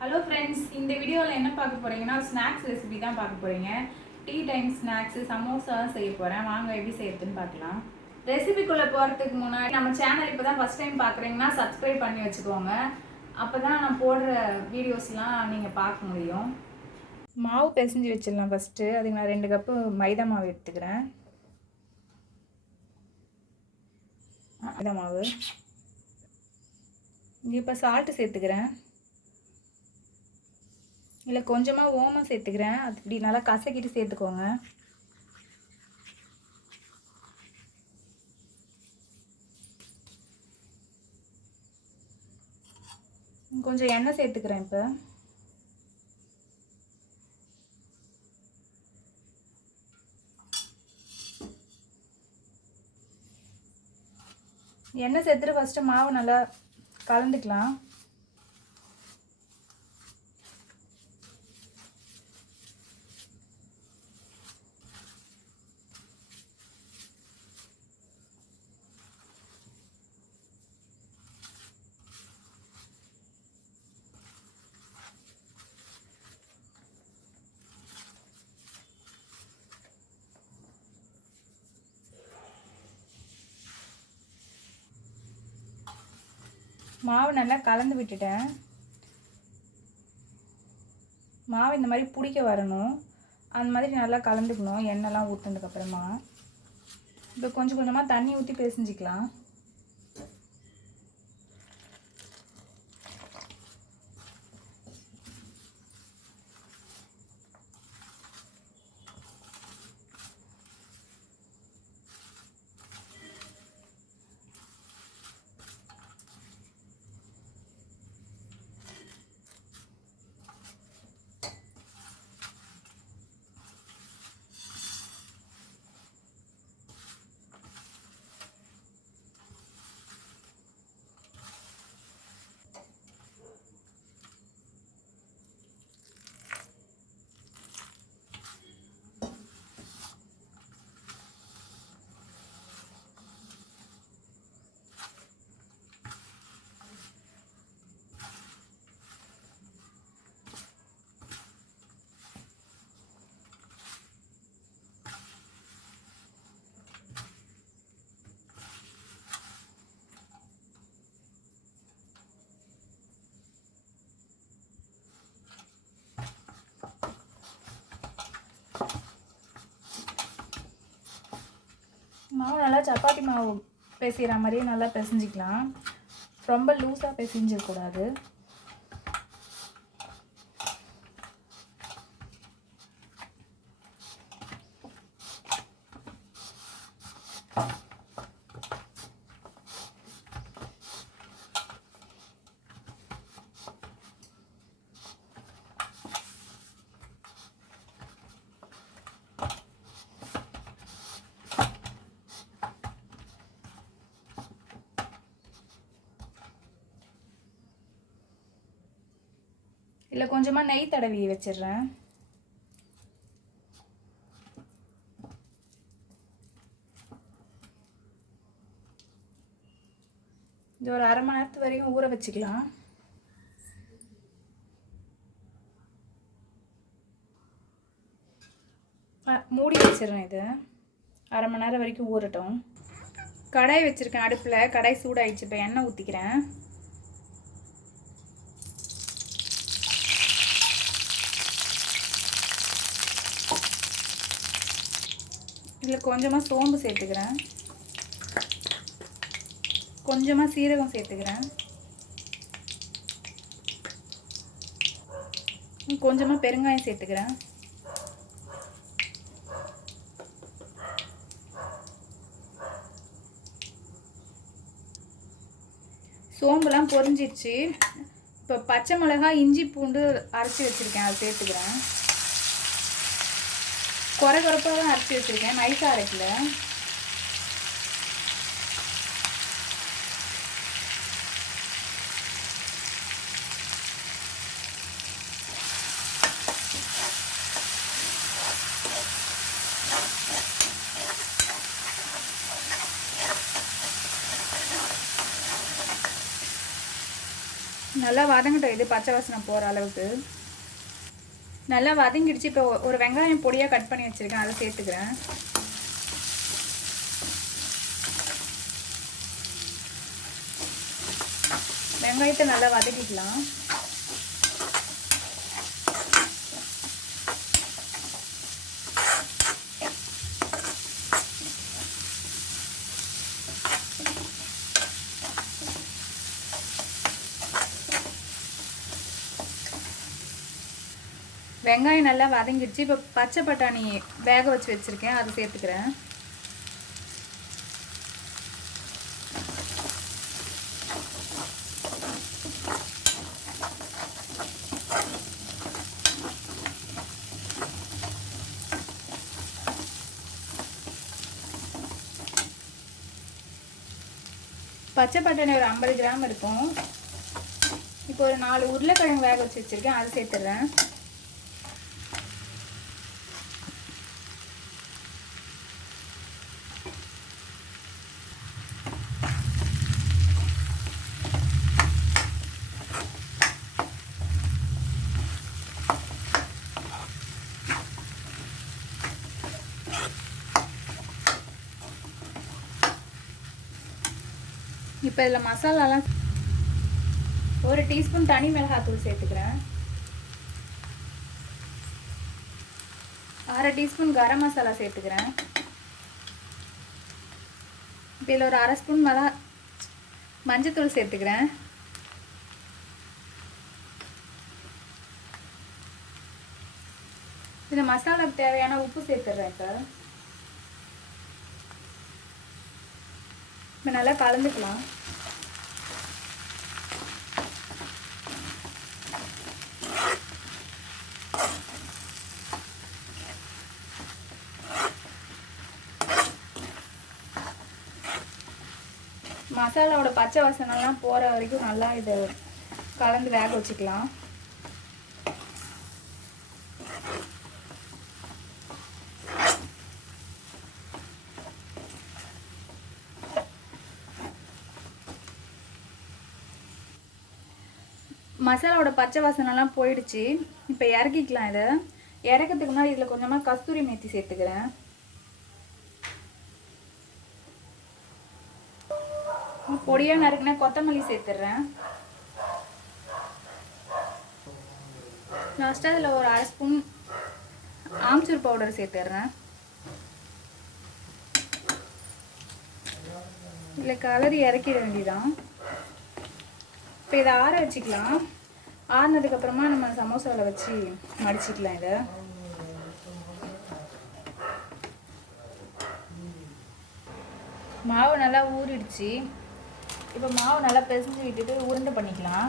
Hello friends, இந்த வீடியோவில் என்ன பார்க்க போகிறீங்கன்னா ஸ்நாக்ஸ் ரெசிபி தான் பார்க்க போகிறீங்க. டீ டைம் ஸ்நாக்ஸு சமோசா செய்ய போகிறேன். வாங்க எப்படி செய்யறதுன்னு பார்க்கலாம். ரெசிபிக்குள்ளே போகிறதுக்கு முன்னாடி நம்ம சேனல் இப்போ தான் ஃபஸ்ட் டைம் பார்க்குறீங்கன்னா சப்ஸ்கிரைப் பண்ணி வச்சுக்கோங்க. அப்போ தான் நான் போடுற வீடியோஸ்லாம் நீங்கள் பார்க்க முடியும். மாவு பிசைஞ்சு வச்சிடலாம். ஃபஸ்ட்டு அதுக்கு நான் 2 கப்பு மைதா மாவு எடுத்துக்கிறேன். மைதா மாவு இப்போ சால்ட்டு சேர்த்துக்கிறேன். இல்லை கொஞ்சமாக ஓமம் சேர்த்துக்கிறேன். அது இப்படி நல்லா கசக்கிட்டு சேர்த்துக்கோங்க. கொஞ்சம் எண்ணெய் சேர்த்துக்கிறேன். இப்போ எண்ணெய் சேர்த்துட்டு ஃபஸ்ட்டு மாவு நல்லா கலந்துக்கலாம். மாவு நல்லா கலந்து விட்டுட்டேன். மாவு இந்த மாதிரி பிடிக்க வரணும். அந்த மாதிரி நல்லா கலந்துக்கணும். எண்ணெய்லாம் ஊற்றுனதுக்கப்புறமா இப்போ கொஞ்சம் கொஞ்சமாக தண்ணி ஊற்றி பிசைஞ்சிக்கலாம். மாவு நல்லா சப்பாத்தி மாவு பிசைகிற மாதிரியே நல்லா பிசைஞ்சிக்கலாம். ரொம்ப லூஸாக பிசைஞ்சிடக்கூடாது. இல்லை கொஞ்சமாக நெய் தடவி வச்சிடுறேன். இது ஒரு அரை மணி நேரத்து வரையும் ஊற வச்சுக்கலாம். மூடி வச்சிடுறேன். இது அரை மணி நேரம் வரைக்கும் ஊறட்டும். கடாய் வச்சுருக்கேன் அடுப்பில். கடாய் சூடாயிடுச்சு. இப்போ எண்ணெய் ஊற்றிக்கிறேன். இதில் கொஞ்சமாக சோம்பு சேர்த்துக்கிறேன். கொஞ்சமாக சீரகம் சேர்த்துக்கிறேன். கொஞ்சமாக பெருங்காயம் சேர்த்துக்கிறேன். சோம்புலாம் பொரிஞ்சிடுச்சு. இப்போ பச்சை மிளகாய் இஞ்சி பூண்டு அரைச்சி வச்சுருக்கேன். அதை சேர்த்துக்கிறேன். குறை குறைப்பாக தான் அரைச்சி வச்சுருக்கேன். நைஸாக அரைக்கல. நல்லா வதங்கட்டும், இது பச்சை வாசனை போகிற அளவுக்கு. நல்லா வதங்கிடுச்சு. இப்போ ஒரு வெங்காயம் பொடியாக கட் பண்ணி வச்சுருக்கேன், அதை சேர்த்துக்கிறேன். வெங்காயத்தை நல்லா வதக்கிக்கலாம். வெங்காயம் நல்லா வதங்கிடுச்சு. இப்போ பச்சை பட்டாணி வேக வச்சு வச்சுருக்கேன், அதை சேர்த்துக்கிறேன். பச்சை பட்டாணி ஒரு 50 கிராம் இருக்கும். இப்போ ஒரு 4 உருளைக்கிழங்கு வேக வச்சு வச்சுருக்கேன், அதை சேர்த்துடுறேன். இப்போ இதில் மசாலாலாம் ஒரு டீஸ்பூன் தனி மிளகாத்தூள் சேர்த்துக்கிறேன். 1/2 டீஸ்பூன் கரம் மசாலா சேர்த்துக்கிறேன். இப்போ இதில் ஒரு 1/2 ஸ்பூன் மஞ்சத்தூள் சேர்த்துக்கிறேன். இதில் மசாலாவுக்கு தேவையான உப்பு சேர்த்துடுறேன். இப்போ நல்லா கலந்துக்கலாம். மசாலாவோட பச்சை வாசனைலாம் போகிற வரைக்கும் நல்லா இதை கலந்து வேக வச்சுக்கலாம். மசாலாவோட பச்சை வாசனைலாம் போயிடுச்சு. இப்போ இறக்கிக்கலாம். இதை இறக்கிறதுக்கு முன்னாடி இதில் கொஞ்சமாக கஸ்தூரி மேத்தி சேர்த்துக்கிறேன். பொடியாக நறுக்குனா கொத்தமல்லி சேர்த்துடுறேன். லாஸ்ட்டாக இதில் ஒரு 1/2 ஸ்பூன் ஆம்ச்சூர் பவுடர் சேர்த்துடுறேன். இதில் கலரி இறக்கிட வேண்டியதான். இப்போ இதை ஆற வச்சுக்கலாம். ஆறுனதுக்கப்புறமா நம்ம சமோசாவில் வச்சு மடிச்சிக்கலாம். இதை மாவு நல்லா ஊறிடுச்சு. இப்போ மாவு நல்லா பிசைஞ்சு விட்டுட்டு உருண்டை பண்ணிக்கலாம்.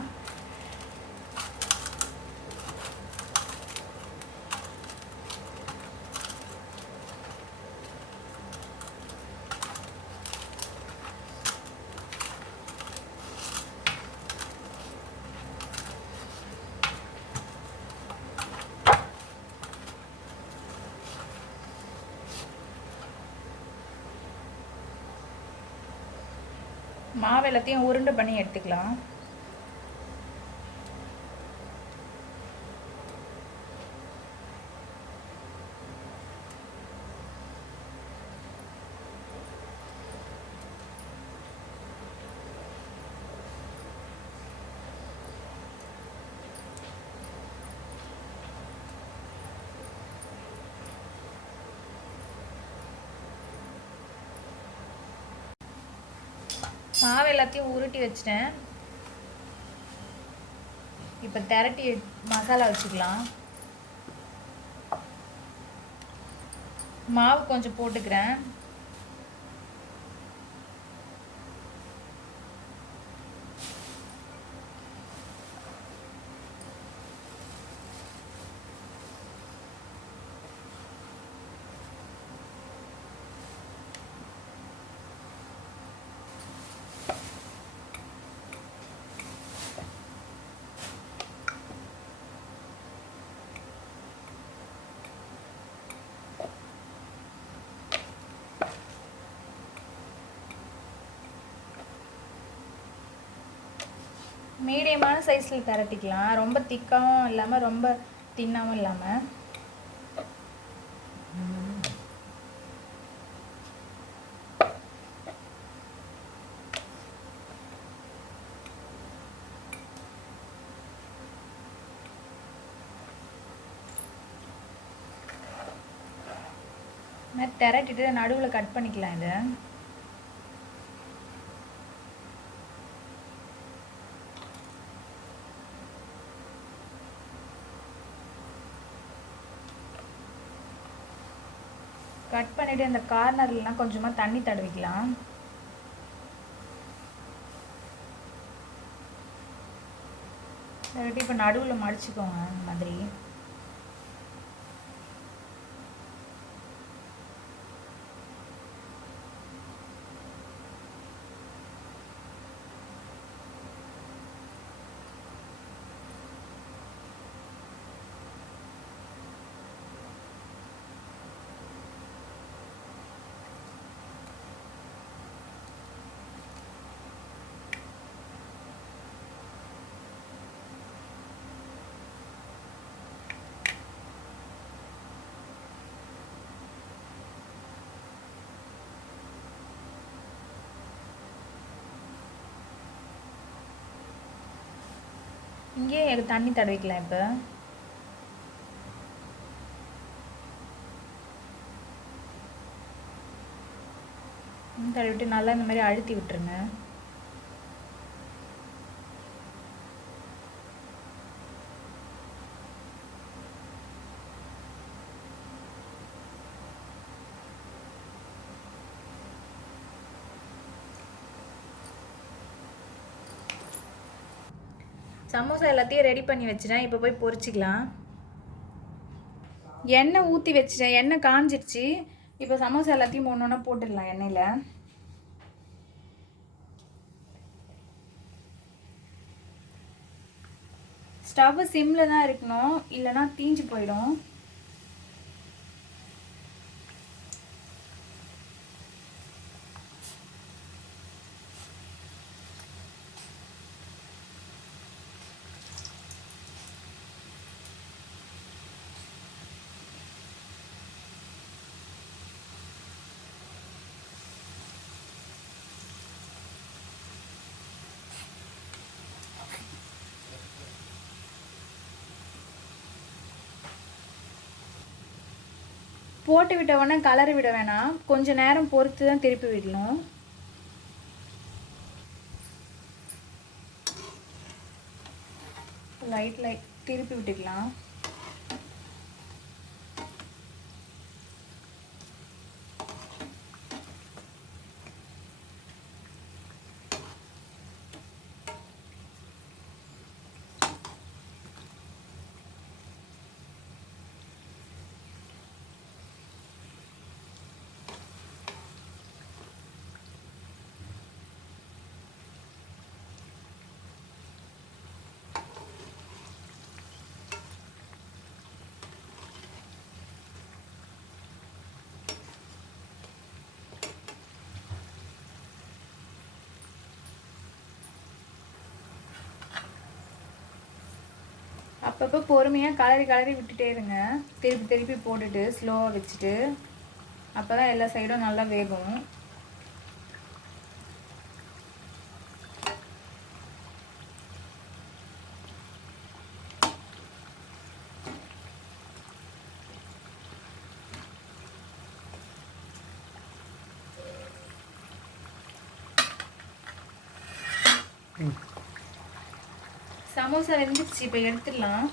மாவு எல்லாத்தையும் உருண்டை பண்ணி எடுத்துக்கலாம். மாவு எல்லாத்தையும் உருட்டி வச்சிட்டேன். இப்போ திரட்டி மசாலா வச்சுக்கலாம். மாவு கொஞ்சம் போட்டுக்கிறேன். மீடியமான சைஸில் திரட்டிக்கலாம், ரொம்ப திக்காகவும் இல்லாமல் ரொம்ப தின்னாகவும் இல்லாமல். திரட்டிட்டு நடுவில் கட் பண்ணிக்கலாம். இதை கட் பண்ணிவிட்டு அந்த கார்னர்லாம் கொஞ்சமாக தண்ணி தடவிக்கலாம். இப்போ நடுவில் மடிச்சுக்கோங்க அந்த மாதிரி. இங்கே தண்ணி தடவிக்கலாம். இப்போ தடவிட்டு நல்லா இந்த மாதிரி அழுத்தி விட்டுருங்க. சமோசா எல்லாத்தையும் ரெடி பண்ணி வச்சுட்டேன். இப்போ போய் பொரிச்சிக்கலாம். எண்ணெய் ஊற்றி வச்சுட்டேன், எண்ணெய் காஞ்சிடுச்சு. இப்போ சமோசா எல்லாத்தையும் ஒன்று போட்டுடலாம் எண்ணெயில். ஸ்டவ் சிம்மில் தான் இருக்கணும், இல்லைன்னா தீஞ்சு போயிடும். போட்டு விட்ட உடனே கலர் விட வேணாம், கொஞ்சம் நேரம் பொறுத்து தான் திருப்பி விடணும். லைட் திருப்பி விட்டுக்கலாம். அப்பப்போ பொறுமையாக கலரி விட்டுட்டே இருங்க. திருப்பி போட்டுட்டு ஸ்லோவாக வச்சுட்டு, அப்போ தான் எல்லா சைடும் நல்லா வேகும். சமோசா வெந்துச்சு, இப்போ எடுத்துடலாம்.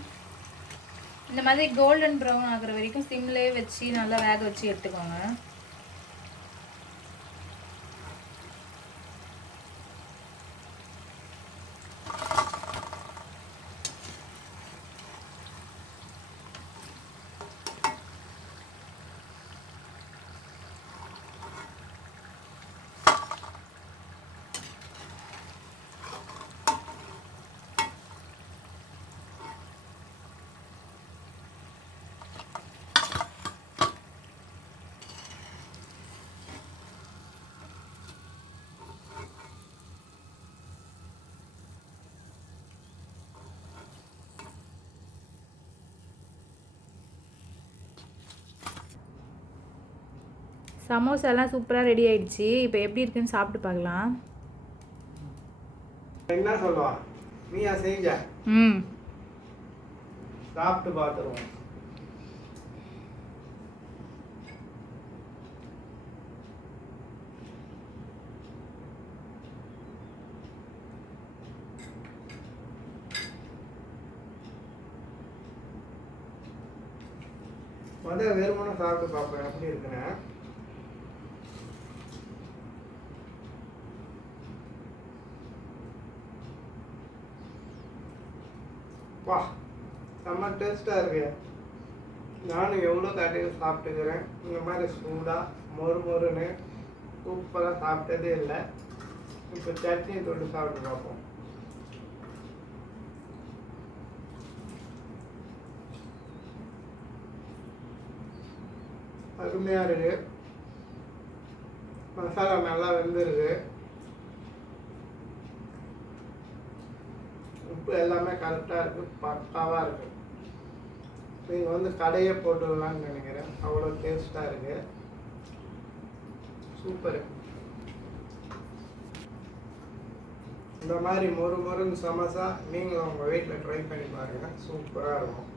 இந்த மாதிரி கோல்டன் ப்ரௌன் ஆகுற வரைக்கும் சிம்லேயே வச்சு நல்லா வேக வச்சு எடுத்துக்கோங்க. சமோசாலாம் சூப்பராக ரெடி ஆயிடுச்சு. இப்போ எப்படி இருக்குன்னு சாப்பிட்டு பார்க்கலாம். என்ன சொல்லுவா நீயா செஞ்ச? ம், சாப்பிட்டு பார்த்துருவோம். வெறுமனை சாப்பிட்டு பார்ப்பேன் எப்படி இருக்குன்னு. வா, செம்ம டேஸ்ட்டாக இருக்கு. நானும் எவ்வளோ காட்டியும் சாப்பிட்டுக்கிறேன். இந்த மாதிரி சூடாக மொறு மொறுன்னு சூப்பராக சாப்பிட்டதே இல்லை. இப்போ சட்னி தொட்டு சாப்பிட்டு பார்ப்போம். அருமையாக இருக்கு. மசாலா நல்லா வெந்திருக்கு. உப்பு எல்லாமே கரெக்டாக இருக்குது, பக்காவாக இருக்குது. நீங்கள் வந்து கடையை போட்டுடலான்னு நினைக்கிறேன். அவ்வளோ டேஸ்ட்டாக இருக்குது. சூப்பரு. இந்த மாதிரி மொறு மொறுன்னு சமோசா நீங்களும் உங்கள் வீட்டில் ட்ரை பண்ணி பாருங்கள். சூப்பராக இருக்கும்.